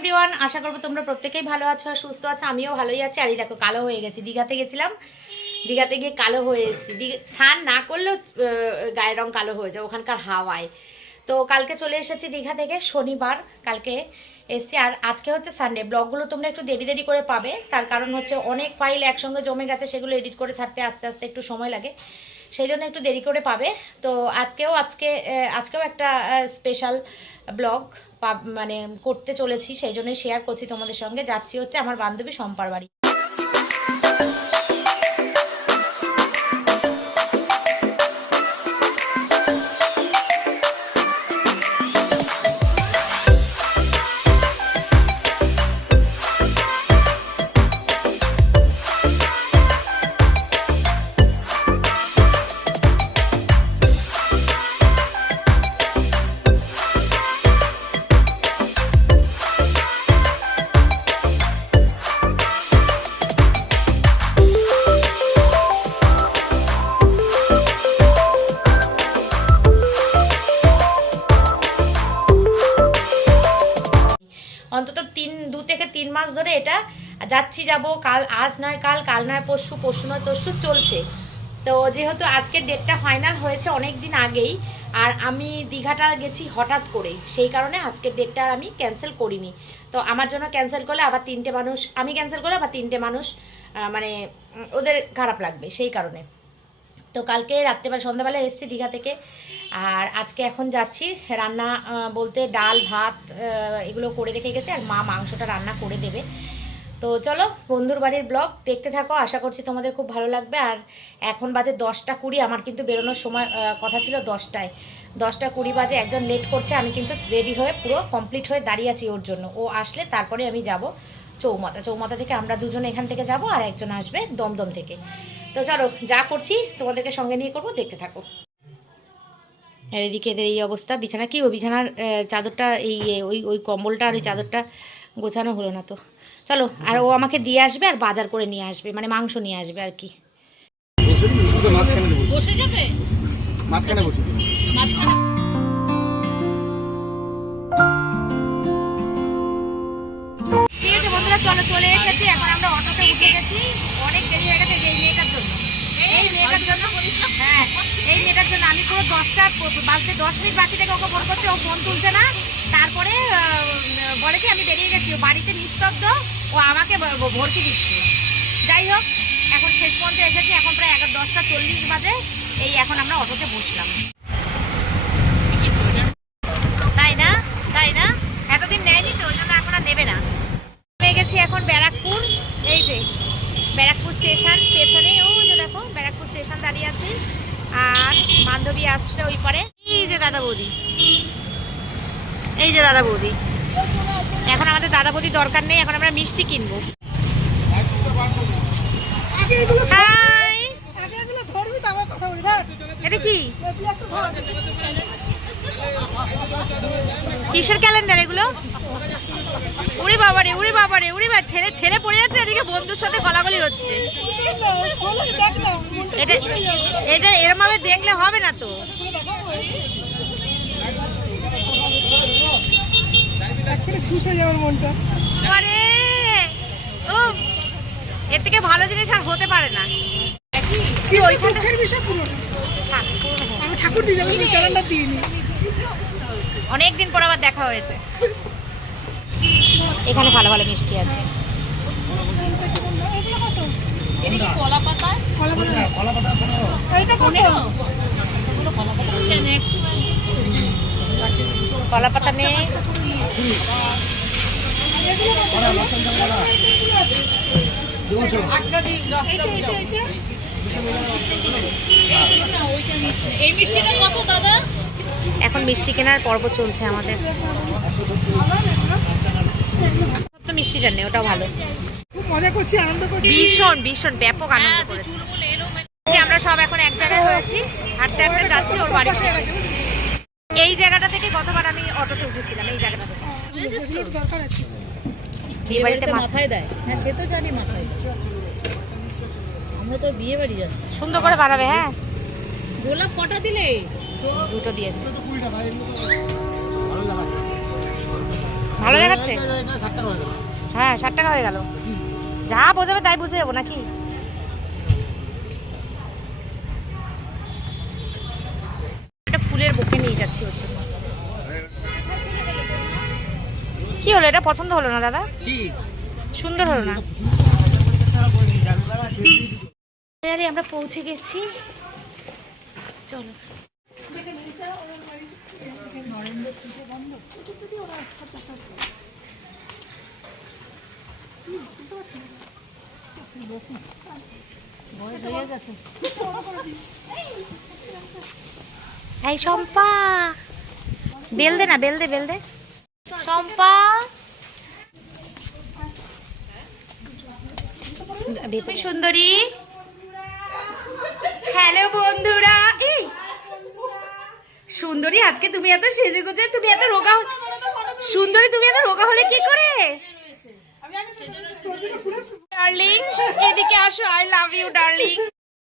Everyone, আশা করবো তোমরা প্রত্যেকেই ভালো আছো আর সুস্থ আছো। আমিও ভালোই আছি। আর এই দেখো কালো হয়ে গেছি, দীঘাতে গেছিলাম, দীঘাতে গিয়ে কালো হয়ে এসেছি। স্নান না করলেও গায়ের রং কালো হয়ে যায় ওখানকার হাওয়ায়। তো কালকে চলে এসেছি দীঘা থেকে, শনিবার কালকে এসছি। আর আজকে হচ্ছে সানডে। ব্লগগুলো তোমরা একটু দেরি দেরি করে পাবে, তার কারণ হচ্ছে অনেক ফাইল একসঙ্গে জমে গেছে, সেগুলো এডিট করে ছাড়তে আস্তে আস্তে একটু সময় লাগে, সেই জন্য একটু দেরি করে পাবে। তো আজকেও একটা স্পেশাল ব্লগ মানে করতে চলেছি, সেই জন্যই শেয়ার করছি তোমাদের সঙ্গে। যাচ্ছি হচ্ছে আমার বান্ধবী শম্পার বাড়ি। অন্তত 2 থেকে 3 মাস ধরে এটা যাব, আজ নয় কাল, কাল নয় পরশু, পরশু নয় তরশু চলছে। তো যেহেতু আজকের ডেটটা ফাইনাল হয়েছে অনেক দিন আগেই, আর আমি দীঘাটা গেছি হঠাৎ করেই, সেই কারণে আজকের ডেটটা আর আমি ক্যান্সেল করিনি। তো আমার জন্য ক্যান্সেল করলে আবার 3টে মানুষ, আমি ক্যান্সেল করলে আবার 3টে মানুষ মানে ওদের খারাপ লাগবে, সেই কারণে। তো কালকে রাত্রেবেলা সন্ধ্যাবেলা এসেছি দীঘা থেকে, আর আজকে এখন যাচ্ছি। রান্না বলতে ডাল ভাত এগুলো করে রেখে গেছে, আর মা মাংসটা রান্না করে দেবে। তো চলো বন্ধুর বাড়ির ব্লগ দেখতে থাকো, আশা করছি তোমাদের খুব ভালো লাগবে। আর এখন বাজে 10টা 20, আমার কিন্তু বেরোনোর সময় কথা ছিল 10টায়, 10টা 20 বাজে। একজন লেট করছে, আমি কিন্তু রেডি হয়ে পুরো কমপ্লিট হয়ে দাঁড়িয়ে আছি ওর জন্য। ও আসলে তারপরে আমি যাব চৌমাথা থেকে, আমরা দুজন এখান থেকে যাব, আর একজন আসবে দমদম থেকে। তো চলো যা করছি তোমাদেরকে সঙ্গে নিয়ে করবো, দেখতে থাকো। আর এদিকে এদের এই অবস্থা, বিছানা কি, ওই বিছানার চাদরটা এই ওই কম্বলটা আর ওই চাদরটা গোছানো হলো না। তো চলো, আর ও আমাকে দিয়ে আসবে আর বাজার করে নিয়ে আসবে, মানে মাংস নিয়ে আসবে আর কি। বসে যাবে মাঝখানে বসে মাঝখানে। ঠিক আছে বন্ধুরা, চলো চলে এসেছি। এখন আমরা অটোতে উঠে গেছি, অনেক দেরি হয়ে গেছে এই মেয়েটার জন্য। এই মেয়েটার জন্য, হ্যাঁ এই মেয়েটার জন্য আমি পুরো 10টা বাজতে 10 মিনিট বাকি থেকে ওকে ফোন করছি, ও ফোন তুলছে না। তারপরে বলে কি আমি বেরিয়ে গেছি, ও বাড়িতে নিস্তব্ধ, ও আমাকে ভর্তি দিচ্ছে। যাই হোক, এখন শেষ পর্যন্ত এসেছি, এখন প্রায় 10টা 40 বাজে। এই এখন আমরা অটোতে বসলাম। তাই না তাই না, এতদিন নেয়নি তো, ওই জন্য এখন আর নেবে না। পেয়ে গেছি এখন ব্যারাকপুর, এই যে ব্যারাকপুর স্টেশন, পেছনে ও যে দেখো ব্যারাকপুর স্টেশন দাঁড়িয়ে আছে। আর বান্ধবী আসছে ওই পরে, এই যে দাদা বৌদি, এই যে দাদা বৌদি। এখন আমাদের দাদা বৌদি দরকার নেই, এখন আমরা মিষ্টি কিনবো। এটা কি কিসের ক্যালেন্ডার এগুলো? উড়ি বাবারে উড়ি বাবারে উড়ি বা, ছেলে ছেলে পড়ে যাচ্ছে, এদিকে বন্ধুর সাথে গলাগলি হচ্ছে। এটা এটা এরম ভাবে দেখলে হবে না তো। এর থেকে ভালো জিনিস আর হতে পারে না। অনেকদিন পর আবার দেখা হয়েছে। এখানে ভালো ভালো মিষ্টি আছে। কলা পাতা নেই, এখন মিষ্টি কেনার পর্ব চলছে আমাদের। মিষ্টিটা নেই, ওটাও ভালো। খুব মজা করছি, আনন্দ করছি, ভীষণ ভীষণ ব্যাপক আনন্দ করেছি। আমরা সব এখন এক জায়গায় হয়েছি, হাঁটতে হাঁটতে যাচ্ছি ওর বাড়ি। এই জায়গাটা থেকে গতবার আমি অটোতে উঠেছিলাম, এই জায়গাটা থেকে। বিয়ে বাড়িতে মাথায় দেয়, হ্যাঁ সে তো জানি মাথায়। আমরা তো বিয়ে বাড়ি যাচ্ছি, সুন্দর করে বানাবে। হ্যাঁ গোলাপ কটা দিলে? 2টো দিয়েছে। ভালো দেখাচ্ছে? হ্যাঁ 60 টাকা হয়ে গেল। যা বোঝাবে তাই বুঝে যাবো নাকি? একটা ফুলের বুকে নিয়ে যাচ্ছি ওর জন্য। কি হলো, এটা পছন্দ হলো না দাদা? সুন্দর হলো না? আমরা পৌঁছে গেছি, চলো। এই শম্পা, বেল দে না, বেল দে, বেল দে শম্পা। সুন্দরী, হ্যালো বন্ধুরা। এই সুন্দরী, আজকে তুমি এত সেজে গুজে, তুমি এত রোগা, সুন্দরী তুমি এত রোগা হলে কি করে? ডার্লিং এদিকে আসো, আই লাভ ইউ ডার্লিং।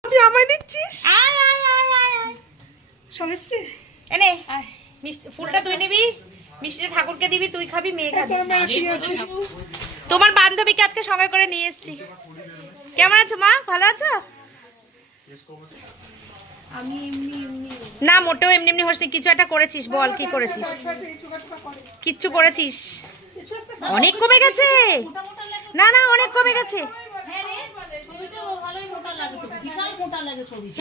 তুই আমায় দিচ্ছিস? আয় আয় আয় আয় আয়, সমস্যা এনে মিষ্টি, ফুলটা তুই নিবি, মিষ্টিটা ঠাকুরকে দিবি, তুই খাবি, মেয়ে খাবি। তোমার বান্ধবীকে আজকে সময় করে নিয়ে এসেছি। কেমন আছো মা, ভালো আছো? আমি না, মোটেও এমনি এমনি হোসনি, কিছু একটা করেছিস, বল কি করেছিস? কিচ্ছু করেছিস? অনেক কমে গেছে। না না, অনেক কমে গেছে।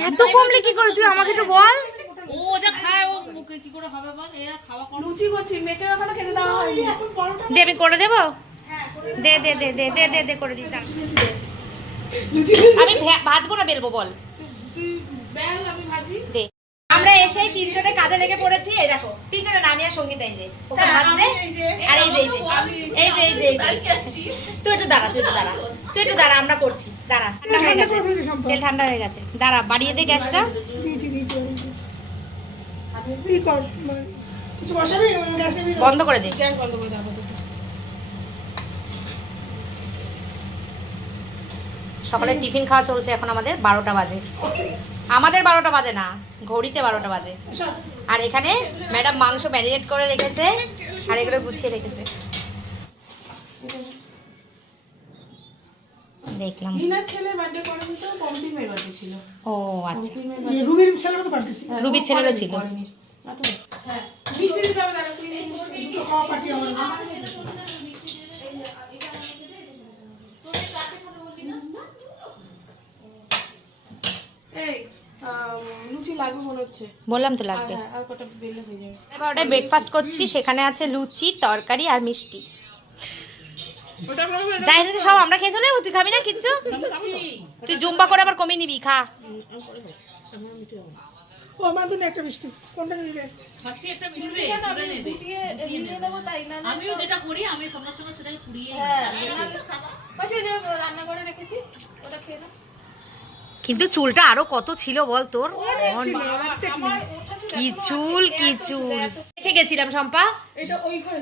এত কমলে কি করে, তুই আমাকে একটু বল। ও যা খায় ও মুখে কি করে হবে বল? এরা খাওয়া কম, লুচি করছি, মেয়েকে এখনো খেতে দেওয়া হয়নি। দে, আমি করে দেব। দে দে দে দে দে দে দে করে দিই। আমি ভাজবো না বেলবো, বল দে। আমরা এসে তিনজনে কাজে লেগে পড়েছি। এই দেখো তিনজনে, নামি আর সঙ্গীতা, এই যে ওকে ভাজতে, আর এই যে এই যে এই যে তুই একটু দাঁড়া, তুই একটু দাঁড়া, তুই একটু দাঁড়া, আমরা করছি, দাঁড়া। ঠান্ডা হয়ে গেছে, তেল ঠান্ডা হয়ে গেছে, দাঁড়া, বাড়িয়ে দে গ্যাসটা। বন্ধ করে দে, গ্যাস বন্ধ করে দে। সকালে টিফিন খাওয়া চলছে, এখন আমাদের 12টা বাজে। আমাদের 12টা বাজে না, ঘড়িতে 12টা বাজে। আর এখানে ম্যাডাম মাংস ম্যারিনেট করে রেখেছে, আর এগুলো গুছিয়ে রেখেছে। দেখলাম ও আচ্ছা, রুবির ছেলেরও ছিল। বললাম তো লাগবে। ওটা ব্রেকফাস্ট করছি, সেখানে আছে লুচি, তরকারি আর মিষ্টি। যাই না সব আমরা খেয়ে চলে যাবো, তুই খাবি না কিচ্ছু? তুই জুম্বা করে আবার কমিয়ে নিবি, খা। ও আমার জন্য একটা মিষ্টি, কোনটা নিবি? খাচ্ছি একটা মিষ্টি তুলে নেবে, আমিও যেটা করি, আমি সঙ্গে সঙ্গে সেটাই পুড়িয়ে পাশে যে রান্না করে রেখেছি, ওটা খেয়ে নাও। কিন্তু চুলটা আরো কত ছিল বল তোর, কি চুল কি চুল। দেখে গেছিলাম শম্পা,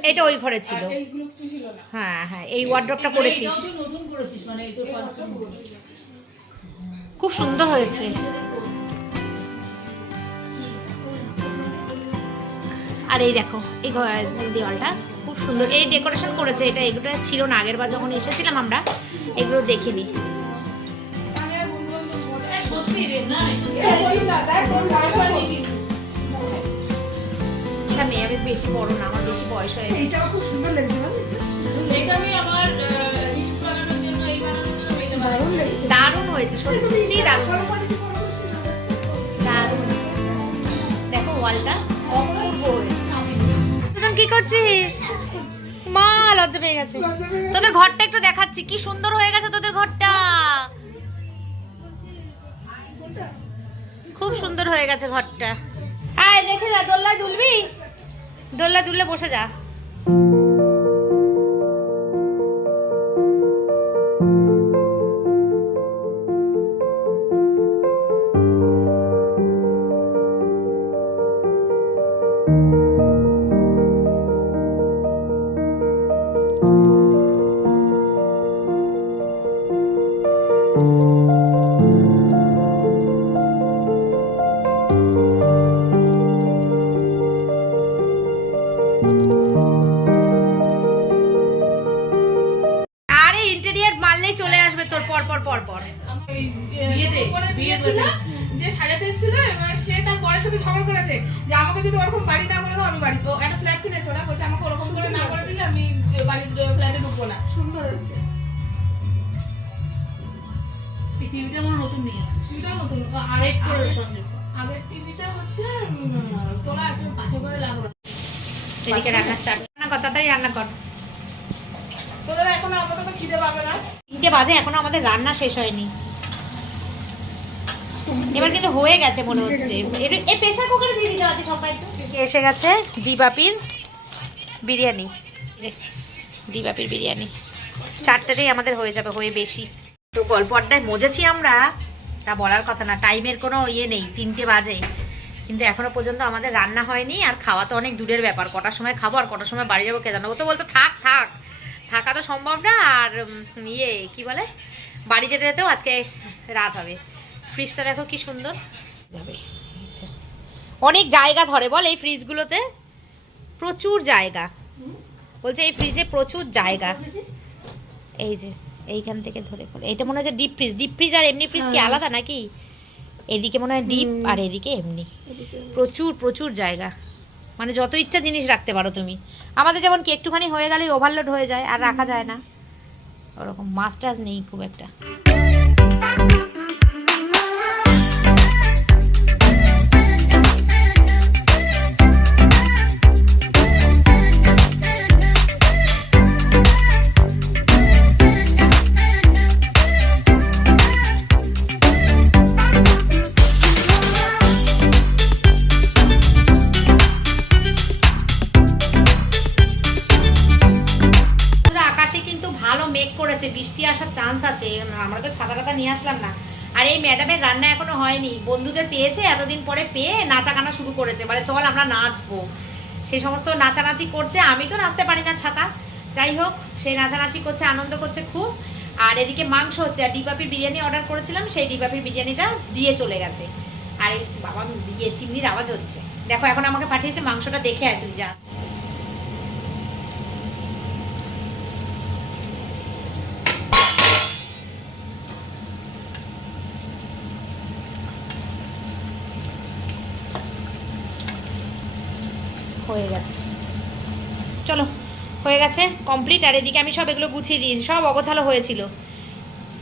এটা ওই ঘরে ছিল। হ্যাঁ হ্যাঁ, এই ওয়ার্ড্রপটা করেছিস, খুব সুন্দর হয়েছে। আর এই দেখো এই দেওয়ালটা খুব সুন্দর, এই ডেকোরেশন করেছে। এটা এগুলো ছিল না আগের বার যখন এসেছিলাম আমরা, এগুলো দেখিনি। আচ্ছা মেয়ে আমি বেশি বড় না, আমার বেশি বয়স হয়ে গেছে। এটা খুব সুন্দর লাগছে, এটা আমি আমার রিলস বানানোর জন্য, এই বানানোর জন্য দারুণ লাগছে, দারুণ হয়েছে, সত্যি দারুণ দারুণ। দেখো ওয়ালটা অপূর্ব হয়েছে। তুই কি করছিস মা? লজ্জা পেয়ে গেছে। তোদের ঘরটা একটু দেখাচ্ছি, কি সুন্দর হয়ে গেছে তোদের ঘরটা, খুব সুন্দর হয়ে গেছে ঘরটা। আয় দেখে যা, দোল্লায় দুলবি, দোল্লায় দুললে বসে যা। মারলেই চলে আসবে তোর পর পর পর পর। যে সাজাতে এসেছিল এবার সে তার বরের সাথে ঝগড়া করেছে যে আমাকে যদি ওরকম বাড়ি না করে দাও আমি বাড়ি তো একটা ফ্ল্যাট কিনেছে ওরা বলছে আমাকে ওরকম করে না করে দিলে আমি বাড়ির ফ্ল্যাটে ঢুকবো না। সুন্দর হচ্ছে এই টিভিটা আমার নতুন নিয়েছি। টিভিটা নতুন আরেক করে সঙ্গে আগের টিভিটা হচ্ছে তোলা আছে পাশে করে লাগানো। এদিকে রান্না স্টার্ট না কর, তাড়াতাড়ি রান্না কর। তোদের এখন আপাতত খিদে পাবে না। 3টে বাজে এখনো আমাদের রান্না শেষ হয়নি। এবার কিন্তু হয়ে গেছে মনে হচ্ছে। এই প্রেসার কুকারে দিয়ে দিতে আছে সবাই একটু। এসে গেছে দিবাপির বিরিয়ানি। দিবাপির বিরিয়ানি 4টেতেই আমাদের হয়ে যাবে, হয়ে বেশি। তো গল্প আড্ডায় মজেছি আমরা, তা বলার কথা না। টাইমের কোনো ইয়ে নেই, 3টে বাজে, কিন্তু এখনো পর্যন্ত আমাদের রান্না হয়নি। আর খাওয়া তো অনেক দূরের ব্যাপার, কটার সময় খাবো আর কটার সময় বাড়ি যাবো কে জানো। ও তো বলতো থাক থাক, থাকা তো সম্ভব না। আর ইয়ে কি বলে, বাড়ি যেতে যেতেও আজকে রাত হবে। ফ্রিজটা দেখো কি সুন্দর, অনেক জায়গা ধরে বল এই ফ্রিজগুলোতে, প্রচুর জায়গা। বলছে এই ফ্রিজে প্রচুর জায়গা। এই যে এইখান থেকে ধরে করে, এটা মনে হচ্ছে ডিপ ফ্রিজ। ডিপ ফ্রিজ আর এমনি ফ্রিজ কি আলাদা নাকি? এদিকে মনে হয় ডিপ আর এদিকে এমনি। প্রচুর প্রচুর জায়গা, মানে যত ইচ্ছা জিনিস রাখতে পারো তুমি। আমাদের যেমন কি একটুখানি হয়ে গেলেই ওভারলোড হয়ে যায়, আর রাখা যায় না। ওরকম মাছ টাছ নেই খুব একটা। বৃষ্টি আসার চান্স আছে, আমরা তো ছাতা টাতা নিয়ে আসলাম না। আর এই ম্যাডামের রান্না এখনো হয়নি, বন্ধুদের পেয়েছে, এতদিন পরে পেয়ে নাচা গানা শুরু করেছে, বলে চল আমরা নাচবো। সেই সমস্ত নাচানাচি করছে, আমি তো নাচতে পারি না ছাতা, যাই হোক সেই নাচানাচি করছে, আনন্দ করছে খুব। আর এদিকে মাংস হচ্ছে, আর ডিবাপির বিরিয়ানি অর্ডার করেছিলাম, সেই ডিবাপির বিরিয়ানিটা দিয়ে চলে গেছে। আর এই বাবা ইয়ে চিমনির আওয়াজ হচ্ছে, দেখো এখন আমাকে পাঠিয়েছে মাংসটা দেখে আয় তুই যা। হয়ে গেছে, চলো হয়ে গেছে কমপ্লিট। আর এদিকে আমি সব এগুলো গুছিয়ে দিয়েছি, সব অগোছালো হয়েছিল,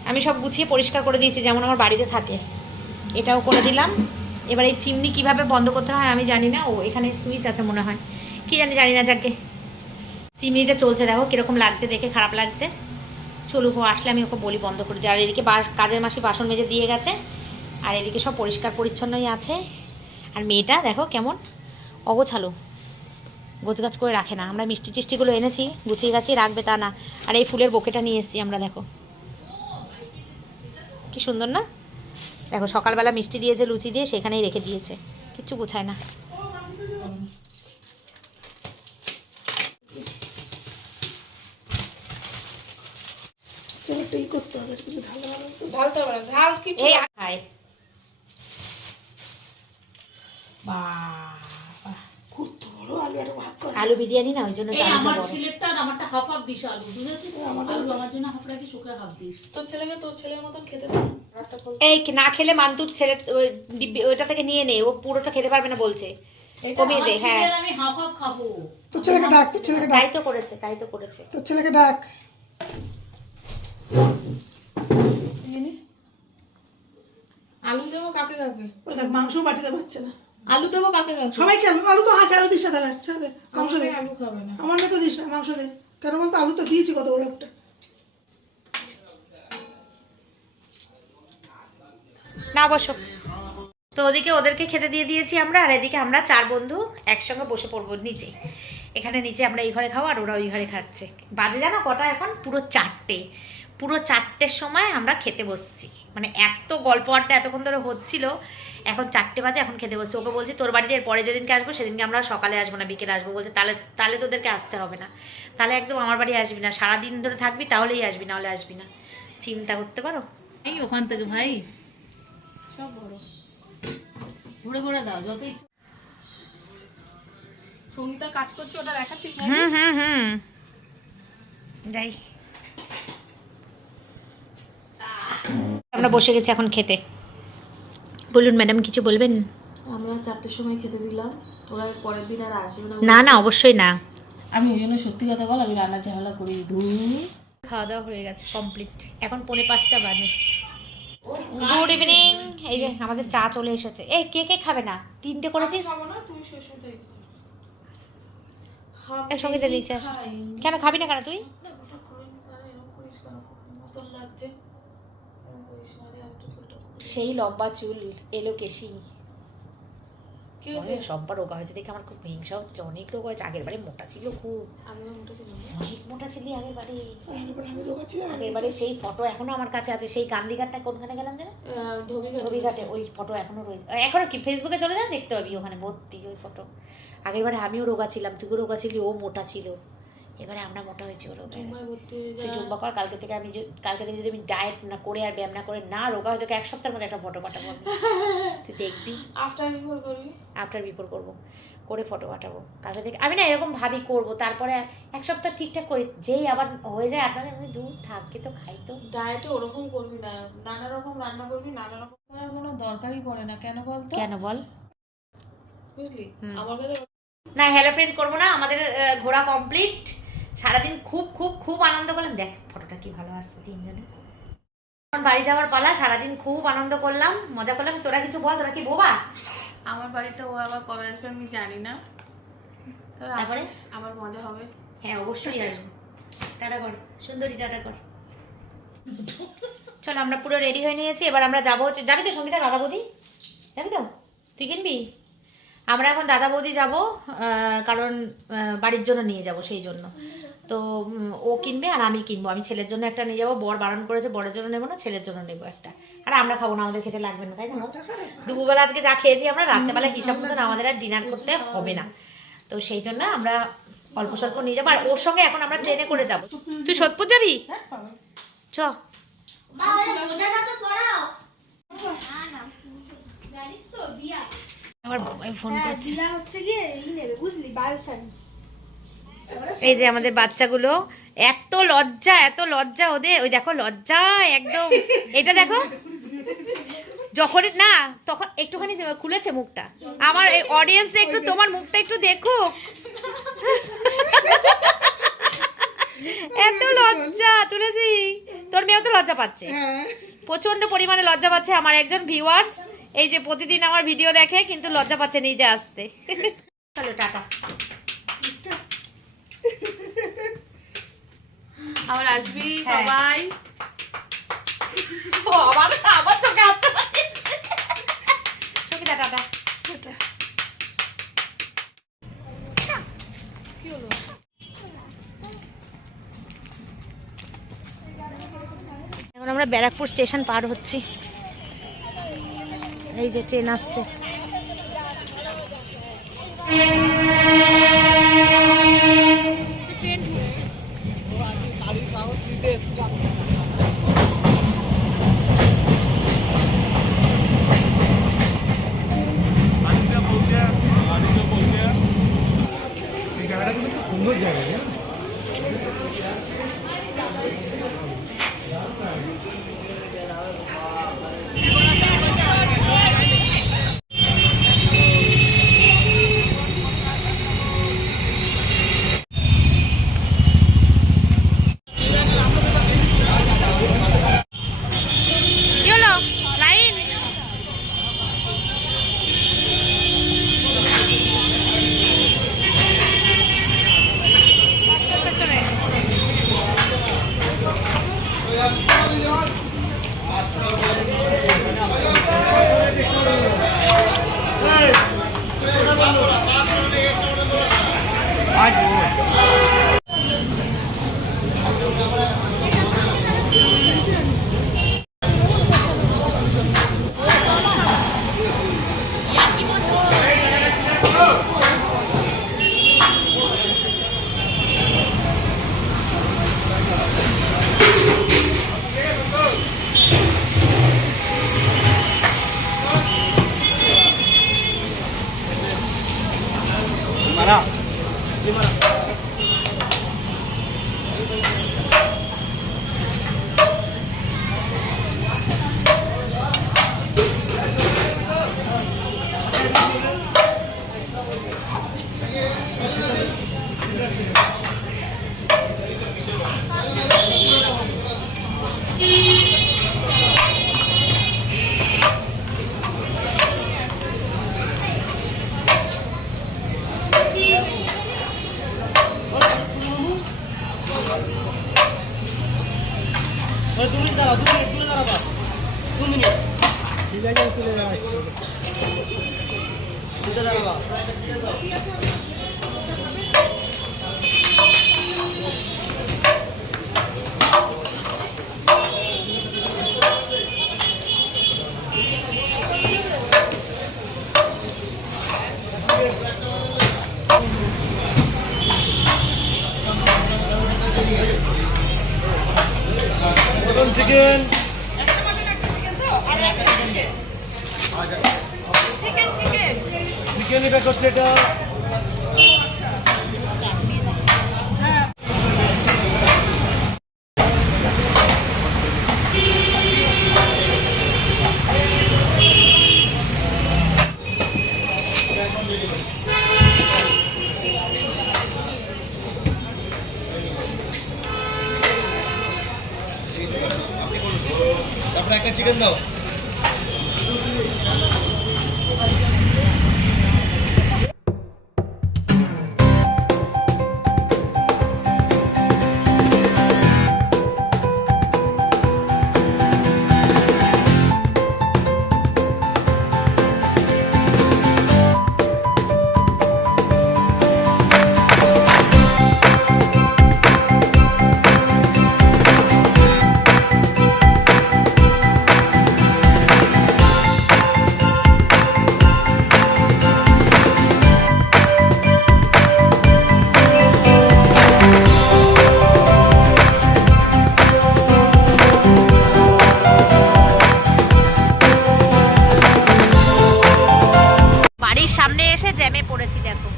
আমি সব গুছিয়ে পরিষ্কার করে দিয়েছি যেমন আমার বাড়িতে থাকে। এটাও করে দিলাম। এবার এই চিমনি কিভাবে বন্ধ করতে হয় আমি জানি না, ও এখানে সুইচ আছে মনে হয়, কি জানি না, যাকে চিমনিটা চলছে দেখো কীরকম লাগছে, দেখে খারাপ লাগছে। চলুক, ও আসলে আমি ওকে বলি বন্ধ করে দিই। আর এদিকে কাজের মাসি বাসন মেজে দিয়ে গেছে, আর এদিকে সব পরিষ্কার পরিচ্ছন্নই আছে। আর মেয়েটা দেখো কেমন অগোছালো, গোছগাছ করে রাখে না। আমরা মিষ্টি টিষ্টিগুলো এনেছি, গুছিয়ে গাছিয়ে রাখবে তা না। আর এই ফুলের বোকেটা নিয়ে এসেছি আমরা, দেখো কি সুন্দর না। দেখো সকালবেলা মিষ্টি দিয়েছে, লুচি দিয়ে সেখানেই রেখে দিয়েছে, কিচ্ছু গোছায় না। করতে হবে কিছু ঢালতে হবে না, ঢাল কি এই খায় আলু বিরিয়ানি না, ওই জন্য আমার ছেলেটা আর আমারটা হাফ হাফ দিস আলু, বুঝেছিস? আলু আমার জন্য হাফ রাখি, শুকে হাফ দিস। তোর ছেলেকে তোর ছেলের মতন খেতে দে। এই না খেলে মান্তুর ছেলে ওইটা থেকে নিয়ে নে, ও পুরোটা খেতে পারবে না বলছে, কমিয়ে দে। হ্যাঁ আমি হাফ হাফ খাবো। তোর ছেলেকে ডাক, তোর ছেলেকে ডাক। তাই তো করেছে তোর ছেলেকে ডাক। আলু দেবো কাকে কাকে? ওই দেখ মাংস বাটিতে পাচ্ছে না। আলু দেবো কাকে কাকে? সবাইকে আলু, আলু তো আছে, আলু দিস না তাহলে, ছেড়ে দে, মাংস দে। আলু খাবে না আমার মেয়েকে দিস না, মাংস দে। কেন বলতো আলু তো দিয়েছি কত বড় একটা। না বসো তো। ওদিকে ওদেরকে খেতে দিয়ে দিয়েছি আমরা, আর এদিকে আমরা 4 বন্ধু একসঙ্গে বসে পড়বো নিচে। এখানে নিচে আমরা এই ঘরে খাবো, আর ওরা ওই ঘরে খাচ্ছে। বাজে জানো কটা এখন? পুরো 4টে। পুরো 4টের সময় আমরা খেতে বসছি, মানে এত গল্প আড্ডা এতক্ষণ ধরে হচ্ছিল, এখন 4টে বাজে, এখন খেতে বসছি। ওকে বলছি তোর বাড়িতে এর পরে যেদিনকে আসবো সেদিনকে আমরা সকালে আসবো না, বিকেলে আসবো। বলছে তাহলে তোদেরকে আসতে হবে না, তাহলে একদম আমার বাড়ি আসবি না, সারাদিন ধরে থাকবি তাহলেই আসবি, নাহলে আসবি না। চিন্তা করতে পারো। এই ওখান থেকে ভাই সব বড় ভরে ভরে দাও যতই। সঙ্গীতা কাজ করছে, ওটা দেখাচ্ছিস না? হুম যাই। আমরা বসে গেছি এখন খেতে। বলুন ম্যাডাম, কিছু বলবেন? আমরা 4টের সময় খেতে দিলাম, ওরা পরের দিন আর আসবে না। না না, অবশ্যই না। আমি ওই জন্য সত্যি কথা বল, আমি রান্নার ঝামেলা করি। খাওয়া দাওয়া হয়ে গেছে কমপ্লিট, এখন 4:45 বাজে। Good evening. এই যে আমাদের চা চলে এসেছে। এই কে কে খাবে না? 3টে করেছিস, একসঙ্গে দিয়ে দিচ্ছিস। কেন খাবি না কেন তুই? সেই লম্বা চুল, এলো কেশি, সব্বার রোগা হয়েছে দেখে আমার খুব হিংসা হচ্ছে। অনেক রোগ হয়েছে, আগের বারে মোটা ছিল খুব, অনেক মোটা ছিলি আগের বারে। আগের বারে সেই ফটো এখনো আমার কাছে আছে, সেই গান্ধীঘাটটা কোনখানে গেলাম যেন, ধোবিঘাটে, ওই ফটো এখনো রয়েছে। এখনো কি ফেসবুকে চলে যা, দেখতে পাবি ওখানে ভর্তি ওই ফটো। আগের বারে আমিও রোগা ছিলাম, তুইও রোগা ছিলি, ও মোটা ছিল। এবারে আমরা মোটা হয়েছি, ওর রোগা। তুই জুম্বা কর, কালকে থেকে যদি আমি ডায়েট না করে আর ব্যায়াম না করে না রোগা হয়, তোকে 1 সপ্তাহের মধ্যে একটা ফটো পাঠাবো আমি, তুই দেখবি। আফটার বিফোর করবো, করে ফটো পাঠাবো কালকে থেকে। আমি না এরকম ভাবি করবো, তারপরে 1 সপ্তাহ ঠিকঠাক করি, যেই আবার হয়ে যায় আপনাদের দূর থাকবে তো খাই তো। ডায়েটে ওরকম করবি না, নানা রকম রান্না করবি, নানা রকম করার কোনো দরকারই পড়ে না। কেন বল তো? কেন বল? বুঝলি আমার কাছে না, হ্যালো ফ্রেন্ড করবো না। আমাদের ঘোরা কমপ্লিট, সারাদিন খুব খুব খুব আনন্দ করলাম। দেখ ফটোটা কি ভালো আসছে তিনজনে। এখন বাড়ি যাওয়ার পালা, সারাদিন খুব আনন্দ করলাম, মজা করলাম। তোরা কিছু বল, তোরা কি বোবা? আমার বাড়িতে ও আবার কবে আসবে আমি জানি না, তবে তারপরে আমার মজা হবে। হ্যাঁ অবশ্যই আসবো। টাটা কর সুন্দরী, টাটা কর। চলো আমরা পুরো রেডি হয়ে নিয়েছি, এবার আমরা যাবো। যাবি তো সঙ্গীতা? দাদা বৌদি যাবি তো? তুই কিনবি? আমরা এখন দাদা বৌদি যাবো, কারণ বাড়ির জন্য নিয়ে যাব, সেই জন্য। তো ও কিনবে আর আমি কিনবো। আমি ছেলের জন্য একটা নিয়ে যাবো, বর বারণ করেছে, বরের জন্য নেবো না, ছেলের জন্য নেবো একটা। আর আমরা খাবো না, আমাদের খেতে লাগবে না, তাই না? দুপুরবেলা আজকে যা খেয়েছি আমরা, রাত্রেবেলা হিসাব মতন আমাদের আর ডিনার করতে হবে না। তো সেই জন্য আমরা অল্প স্বল্প নিয়ে যাবো। আর ওর সঙ্গে এখন আমরা ট্রেনে করে যাবো। তুই সোদপুর যাবি? চ। আমার ফোন করছে। এই যে আমাদের বাচ্চাগুলো, এত লজ্জা এত লজ্জা ওদের। ওই দেখো লজ্জা একদম, এটা দেখো। যখন না তখন একটুখানি খুলেছে মুখটা। আমার অডিয়েন্স একটু তোমার মুখটা একটু দেখো, এত লজ্জা তুলেছি। তোর মেয়েও তো লজ্জা পাচ্ছে, প্রচন্ড পরিমাণে লজ্জা পাচ্ছে। আমার একজন ভিউয়ার্স, এই যে প্রতিদিন আমার ভিডিও দেখে, কিন্তু লজ্জা পাচ্ছে নিজে আসতে। চলো টাটা। আবার আসবি সবাই। ও আবার চোখে আসতে পারছে। টাটা। কি হলো? এখন আমরা ব্যারাকপুর স্টেশন পার হচ্ছি। এই যে ট্রেন আসছে। সুন্দর জায়গা। তুমি দাঁড়াও, 2 মিনিট তুলে দাঁড়াবা, 2 মিনিট। ঠিক আছে, আমি তুলে দাঁড়াচ্ছি, তুলে দাঁড়াবা। মটন চিকেন, চিকেন এটা করছে এটা। তারপরে একটা চিকেন দাও। বাড়ির সামনে এসে জ্যামে পড়েছি দেখো।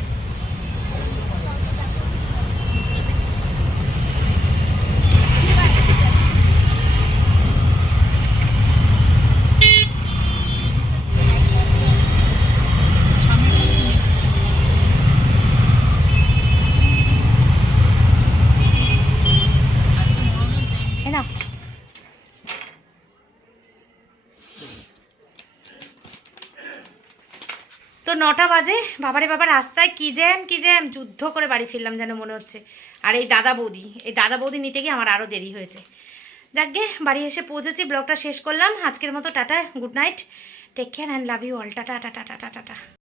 এই নাও। তো 9টা বাজে, বাবারে বাবা রাস্তায় কি জ্যাম, যুদ্ধ করে বাড়ি ফিরলাম যেন মনে হচ্ছে। আর এই দাদা বৌদি নিতে গিয়ে আমার আরও দেরি হয়েছে। যাকগে বাড়ি এসে পৌঁছেছি, ব্লগটা শেষ করলাম আজকের মতো। Tata, good night, take care and love you all. Tata tata tata tata.